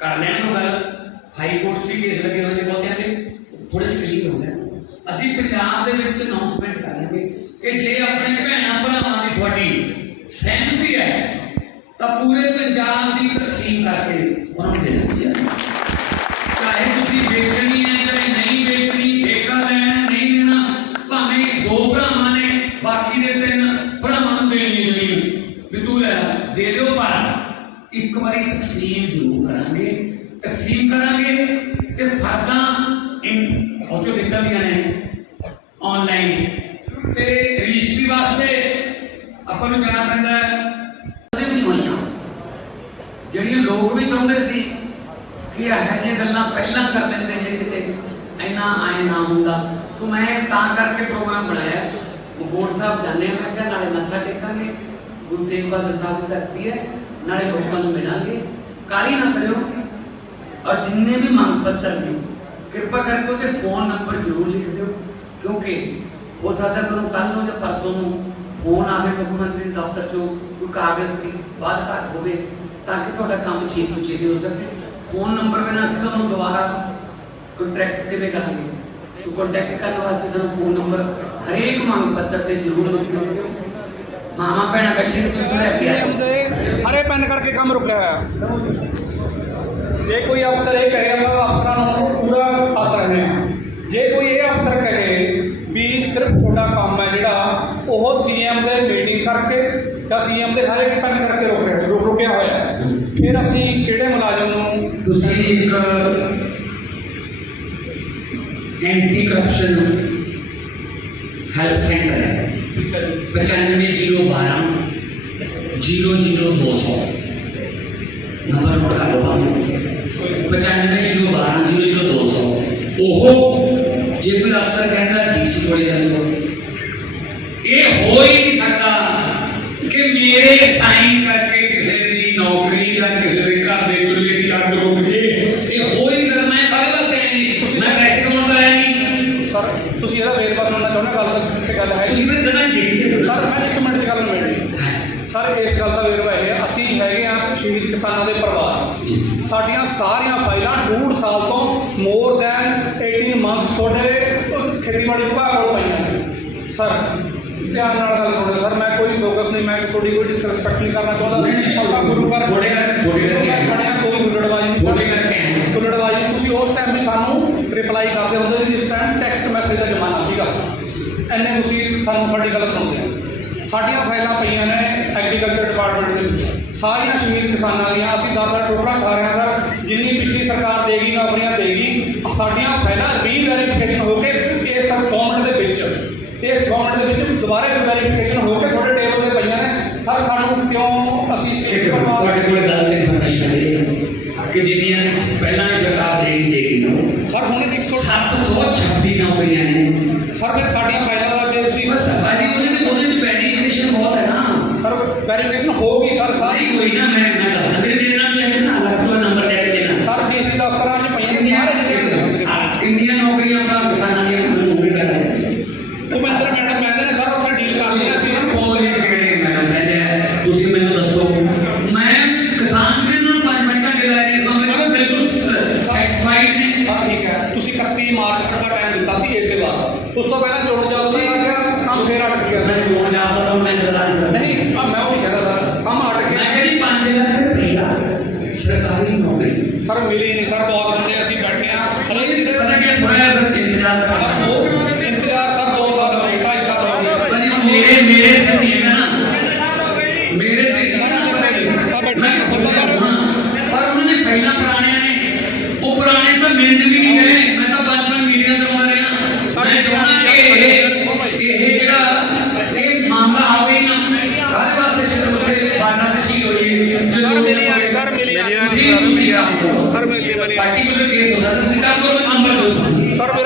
ਕਰ ਲੈਣ ਨੂੰ ਗੱਲ ਹਾਈ ਕੋਰਟ 'ਚ ਵੀ ਕੇਸ ਲੱਗੇ ਹੋਏ ਨੇ ਬਹੁਤਿਆਂ 'ਤੇ ਥੋੜੇ ਜਿਹੇ ਕਲੀਅਰ ਹੋ ਗਏ ਅਸੀਂ ਪੰਜਾਬ ਦੇ ਵਿੱਚ ਅਨਾਉਂਸਮੈਂਟ ਕਰਾਂਗੇ ਕਿ ਜੇ ਆਪਣੇ ਭੈਣਾਂ ਭਰਾਵਾਂ ਦੀ ਤੁਹਾਡੀ ਸਹਿਮਤੀ ਹੈ, ਤਾਂ ਪੂਰੇ ਪੰਜਾਬ ਦੀ ਤਕਸੀਮ ਕਰਕੇ ਉਹਨਾਂ ਨੂੰ ਦੇ ਦਿੱਤੀ ਜਾਵੇ ਇੱਕ ਵਾਰੀ ਤਕਸੀਮ ਜ਼ਰੂਰ ਕਰਾਂਗੇ। ਤਕਸੀਮ ਕਰਾਂਗੇ ਤੇ ਫਰਦਾਂ ਇਨ ਫੌਜੋ ਨਿਕਲਦੀਆਂ ਨੇ ਆਨਲਾਈਨ ਤੇ ਰਜਿਸਟਰੀ ਵਾਸਤੇ ਆਪਾਂ ਨੂੰ ਜਾਣਾ ਪੈਂਦਾ ਹੈ ਵੀ ਹੋਈਆਂ। ਜਿਹੜੀਆਂ ਲੋਕ ਵੀ ਚਾਹੁੰਦੇ ਸੀ ਕਿ ਇਹੋ ਜਿਹੀਆਂ ਗੱਲਾਂ ਪਹਿਲਾਂ ਕਰ ਲੈਂਦੇ ਜੇ ਕਿਤੇ ਇੰਨਾ ਆਏ ਨਾ ਹੁੰਦਾ। ਸੋ ਮੈਂ ਤਾਂ ਕਰਕੇ ਪ੍ਰੋਗਰਾਮ ਬਣਾਇਆ। ਮਗੋੜ ਸਾਹਿਬ ਜਾਣੇ ਮੈਂ ਕਿਹਾ ਨਾਲੇ ਮੱਥਾ ਟੇਕਾਂਗੇ। ਗੁਰੂ ਤੇਗ ਬਹਾਦਰ ਸਾਹਿਬ ਦੀ ਧਰਤੀ ਹੈ। ਨਾਲੇ ਲੋਕਾਂ ਨੂੰ ਮਿਲਾਂਗੇ ਕਾਲੀ ਨਾ ਕਰਿਓ ਔਰ ਜਿੰਨੇ ਵੀ ਮੰਗ ਪੱਤਰ ਨੇ ਕਿਰਪਾ ਕਰਕੇ ਉਹਦੇ ਫੋਨ ਨੰਬਰ ਜ਼ਰੂਰ ਲਿਖ ਦਿਓ ਕਿਉਂਕਿ ਹੋ ਸਕਦਾ ਤੁਹਾਨੂੰ ਕੱਲ ਨੂੰ ਜਾਂ ਪਰਸੋਂ ਨੂੰ ਫੋਨ ਆਵੇ ਮੁੱਖ ਮੰਤਰੀ ਦਫ਼ਤਰ ਚੋਂ ਕੋਈ ਕਾਗਜ਼ ਦੀ ਬਾਤ ਘੱਟ ਹੋਵੇ ਤਾਂ ਕਿ ਤੁਹਾਡਾ ਕੰਮ ਛੇਤੀ ਤੋਂ ਛੇਤੀ ਹੋ ਸਕੇ ਫੋਨ ਨੰਬਰ ਬਿਨਾਂ ਅਸੀਂ ਤੁਹਾਨੂੰ ਦੁਬਾਰਾ ਕੰਟੈਕਟ ਕਿਵੇਂ ਕਰਾਂਗੇ ਸੋ ਕੰਟੈਕਟ ਕਰਨ ਵਾਸਤੇ ਸਾਨੂੰ ਫੋਨ ਨੰਬਰ ਹਰੇਕ ਮੰਗ ਪੱਤਰ ਤੇ ਜ਼ਰੂਰ ਲਿਖ ਕੇ ਦਿਓ ਮਾਮਾ ਕਰਕੇ ਕੰਮ ਰੁਕਿਆ ਹੋਇਆ। ਜੇ ਕੋਈ ਅਫਸਰ ਇਹ ਕਹੇ, ਆਪਾਂ ਅਫਸਰਾਂ ਨੂੰ ਪੂਰਾ ਆਸ ਰੱਖਦੇ ਜੇ ਕੋਈ ਇਹ ਅਫਸਰ ਕਹੇ ਵੀ ਸਿਰਫ ਤੁਹਾਡਾ ਕੰਮ ਹੈ ਜਿਹੜਾ, ਉਹ ਸੀਐਮ ਦੇ ਮੀਟਿੰਗ ਕਰਕੇ ਜਾਂ ਸੀਐਮ ਦੇ ਹਰੇ ਪੈਨ ਕਰਕੇ ਰੁਕ ਰਿਹਾ, ਰੁਕ ਰੁਕਿਆ ਹੋਇਆ। ਫਿਰ ਅਸੀਂ ਕਿਹੜੇ ਮੁਲਾਜ਼ਮ ਨੂੰ ਤੁਸੀਂ ਇੱਕ ਐਂਟੀ ਕਰਪਸ਼ਨ ਹੈਲਪ ਸੈਂਟਰ ਹੈ 95012 00200 ਨੰਬਰ ਨੋਟ ਕਰ ਲਓ ਭਾਵੇਂ 95012 00200 ਉਹ ਜੇ ਕੋਈ ਅਫਸਰ ਕਹਿੰਦਾ ਡੀਸੀ ਕੋਲ ਜਾਓ ਇਹ ਹੋ ਹੀ ਨਹੀਂ ਸਕਦਾ ਕਿ ਮੇਰੇ ਸਾਈਨ ਕਰਕੇ ਕਿਸੇ ਦੀ ਨੌਕਰੀ ਜਾਂ ਕਿਸੇ ਦੇ ਘਰ ਦੇ ਚੁੱਲ੍ਹੇ ਦੀ ਅੱਗ ਰੁਕ ਜੇ ਇਹ ਹੋ ਹੀ ਨਹੀਂ ਸਕਦਾ ਮੈਂ ਕਾਹਦੇ ਵਾਸਤੇ ਆਇਆ ਜੀ ਮੈਂ ਪੈਸੇ ਕਮਾਉਣ ਦਾ ਆਇਆ ਨਹੀਂ ਸਰ ਤੁਸੀਂ ਇਹਦਾ ਵੇਰਵਾ ਸੁਣਨਾ ਚਾਹੁੰਦੇ ਗੱਲ ਤਾਂ ਪਿੱਛੇ ਗੱਲ ਹੈ ਤੁਸੀਂ ਮੈਨੂੰ ਜਨਾ ਲਿਖ ਸਰ ਮੈਂ ਇੱਕ ਮਿੰਟ ਦੀ ਗੱਲ ਮਿਲਣੀ ਸਰ ਇਸ ਗੱਲ ਦਾ ਵੇਰਵਾ ਇਹ ਹੈ ਅਸੀਂ ਹੈਗੇ ਆ ਸ਼ਹੀਦ ਕਿਸਾਨਾਂ ਦੇ ਪਰਿਵਾਰ। ਸਾਡੀਆਂ ਸਾਰੀਆਂ ਫਾਈਲਾਂ ਡੂਢ ਸਾਲ ਤੋਂ ਮੋਰ ਦੈਨ 18 ਮੰਥਸ ਤੁਹਾਡੇ ਖੇਤੀਬਾੜੀ ਵਿਭਾਗ ਕੋਲ ਪਈਆਂ ਨੇ। ਸਰ ਧਿਆਨ ਨਾਲ ਗੱਲ ਸੁਣੋ ਸਰ ਮੈਂ ਕੋਈ ਬੋਗਸ ਨਹੀਂ ਮੈਂ ਤੁਹਾਡੀ ਕੋਈ ਡਿਸਰੈਸਪੈਕਟ ਨਹੀਂ ਕਰਨਾ ਚਾਹੁੰਦਾ। ਆਪਾਂ ਗੁਰੂ ਘਰ ਥੋੜੇ ਥੋੜੇ ਕਰਕੇ। ਕੋਈ ਗੁੱਲੜਬਾਜ਼ੀ ਨਹੀਂ ਥੋੜੇ ਕਰਕੇ। ਗੁੱਲੜਬਾਜ਼ੀ ਤੁਸੀਂ ਉਸ ਟਾਈਮ ਵੀ ਸਾਨੂੰ ਰਿਪਲਾਈ ਕਰਦੇ ਹੁੰਦੇ ਸੀ ਜਿਸ ਟਾਈਮ ਟੈਕਸਟ ਮੈਸੇਜ ਦਾ ਜ਼ਮਾਨਾ ਸੀਗਾ। ਐਨੇ ਤੁਸੀਂ ਸਾਨੂੰ ਸਾਡੀ ਗੱਲ ਸੁਣਦੇ ਆ ਸਾਡੀਆਂ ਫਾਈਲਾਂ ਪਈਆਂ ਨੇ ਐਗਰੀਕਲਚਰ ਡਿਪਾਰਟਮੈਂਟ ਦੇ ਵਿੱਚ। ਸਾਰੀਆਂ ਸ਼ਹੀਦ ਕਿਸਾਨਾਂ ਦੀਆਂ ਅਸੀਂ ਦਰ ਟੋਕਰਾ ਖਾ ਰਹੇ ਹਾਂ ਸਰ। ਜਿੰਨੀ ਪਿਛਲੀ ਸਰਕਾਰ ਦੇਗੀ ਨੌਕਰੀਆਂ ਦੇਗੀ ਸਾਡੀਆਂ ਫਾਈਲਾਂ ਰੀਵੈਰੀਫਿਕੇਸ਼ਨ ਹੋ ਕੇ ਇਸ ਗਵਰਨਮੈਂਟ ਦੇ ਵਿੱਚ ਇਸ ਗਵਰਨਮੈਂਟ ਦੇ ਵਿੱਚ ਦੁਬਾਰਾ ਵੈਰੀਫਿਕੇਸ਼ਨ ਹੋ ਕੇ ਤੁਹਾਡੇ ਟੇਬਲ ਤੇ ਪਈਆਂ ਨੇ। ਸਰ ਸਾਨੂੰ ਕਿਉਂ ਅਸੀਂ ਸਟੇਟ ਤੁਹਾਡੇ ਕੋਲ ਗੱਲ ਤੇ ਇਨਫੋਰਮੇਸ਼ਨ ਹੈ। ਕਿ ਜਿਹੜੀਆਂ ਪਹਿਲਾਂ ਹੀ ਸਰਕਾਰ ਦੇਗੀ ਦੇਗੀ ਨੂੰ ਸਰ ਹੁਣ 100 726 ਨੌਕਰੀਆਂ ਨੇ। ਸਰ ਫਿਰ ਸਾਡੀਆਂ ਫਾਈਲਾਂ ਦਾ ਜੇ ਤੁਸੀਂ ਬਸ ਭਾਜੀ ਉਹਦੇ ਚ ਉਹਦੇ ਚ ਵੈਰੀਫਿਕੇਸ਼ਨ ਬਹੁਤ ਹੈ ਨਾ ਸਰ ਵੈਰੀਫਿਕੇਸ਼ਨ ਹੋਊਗੀ ਸਰ ਸਾਰੀ ਸਾਰੀ ਕੋਈ ਨਾ ਮੈਂ ਮੈਂ ਦੱਸ ਮੇਰੇ ਨਾਲ ਲੈ ਕੇ ਨਾ ਅਲੱਗ ਤੋਂ ਨੰਬਰ ਲੈ ਕੇ ਦੇਣਾ। ਸਰ ਡੀਸੀ ਦਫ਼ਤਰਾਂ 'ਚ ਪਈਆਂ ਨੇ ਸਾਰੇ ਜਿਹੜੇ ਆ, ਕਿੰਨੀਆਂ ਨੌਕਰੀਆਂ ਆਪਾਂ ਕਿਸਾਨਾਂ ਦੀਆਂ ਮੂਵੀ ਕਰ ਰਹੇ ਹਾਂ ਭੁਪਿੰਦਰ ਮੈਡਮ ਕਹਿੰਦੇ ਨੇ ਸਰ ਉੱਥੇ ਡੀਲ ਕਰ ਲਈ ਅਸੀਂ ਇਹਨੂੰ ਬਹੁਤ ਵਧੀਆ ਕਿਹੜੇ ਮੈਡਮ ਕਹਿੰਦੇ ਤੁਸੀਂ ਮੈਨੂੰ ਦੱਸੋ। ਮੈਂ ਕਿਸਾਨ ਜਿਹੜੇ ਨੂੰ ਪੰਜ ਪੰਜ ਘੰਟੇ ਲਾਏ ਨੇ ਇਸ 'ਚ ਉਹ ਬਿਲਕੁਲ ਸੈਟੀਸਫਾਈਡ ਨੇ। ਹਾਂ ਠੀਕ ਹੈ। ਤੁਸੀਂ 31 ਮਾਰਚ ਤੱਕ ਦਾ ਟਾਈਮ ਦਿੱਤਾ ਸੀ ਇਸੇ ਵਾਰ ਉਸ ਤੋਂ ਪਹਿਲਾਂ ਜੋੜ ਜਾਓ ਤਾਂ ਲੱਗਿਆ ਕੰਮ ਫੇਰ ਅਟਕ ਗਿਆ। ਮੈਂ ਜੋੜ ਜਾ ਰਹਾ ਮੈਂ ਨਹੀਂ ਸਰ ਮਿਲੀ ਨਹੀਂ। ਸਰ ਬਹੁਤ ਬੰਦੇ ਅਸੀਂ ਬੈਠੇ ਆ ਪਤਾ ਕੀ ਥੋੜਾ ਜਿਹਾ ਫਿਰ ਇੰਤਜ਼ਾਰ ਕਰਨਾ। ਉਹ ਇੰਤਜ਼ਾਰ। ਸਰ 2 ਸਾਲ ਹੋ ਗਏ 2.5 ਸਾਲ ਹੋ ਗਏ ਭਾਜੀ ਹੁਣ ਮੇਰੇ ਮੇਰੇ ਤੇ ਨਹੀਂ ਹੈਗਾ ਨਾ। ਮੇਰੇ ਤੇ ਨਹੀਂ ਨਾ ਪਤਾ ਕੀ ਮੈਂ ਖੁਦ ਕਰੂੰਗਾ ਪਰ ਉਹਨਾਂ ਨੇ ਪਹਿਲਾਂ ਪੁਰਾਣਿਆਂ ਨੇ। ਉਹ ਪੁਰਾਣੇ ਤਾਂ ਮਿਲਦ ਵੀ ਨਹੀਂ ਗਏ ਮੈਂ ਤਾਂ ਪੰਜ ਪੰਜ ਮੀਟਿੰਗਾਂ ਕਰਵਾ ਰਿਹਾ। ਮੈਂ ਚਾਹੁੰਦਾ ਕਿ ਇਹ ਇਹ ਜਿਹੜਾ ਇਹ ਮਾਮਲਾ ਆਵੇ ਹੀ ਨਾ ਕਾਹਦੇ ਵਾਸਤੇ ਸ਼ੁਰੂ ਉੱਥੇ ਬਾਣਾ ਨਸ਼ੀ ਹੋਈ ਜਦੋਂ ਮਿਲੀ ਆ, ਸਰ, ਮਿਲੀ ਆ। ਤੁਸੀਂ ਤੁਸੀਂ ਕੰਮ ਕਰੋ ਸਰ ਮਿਲੀ ਮਿਲੀ ਪਾਰਟੀਕੂਲਰ ਕੇਸ ਹੋ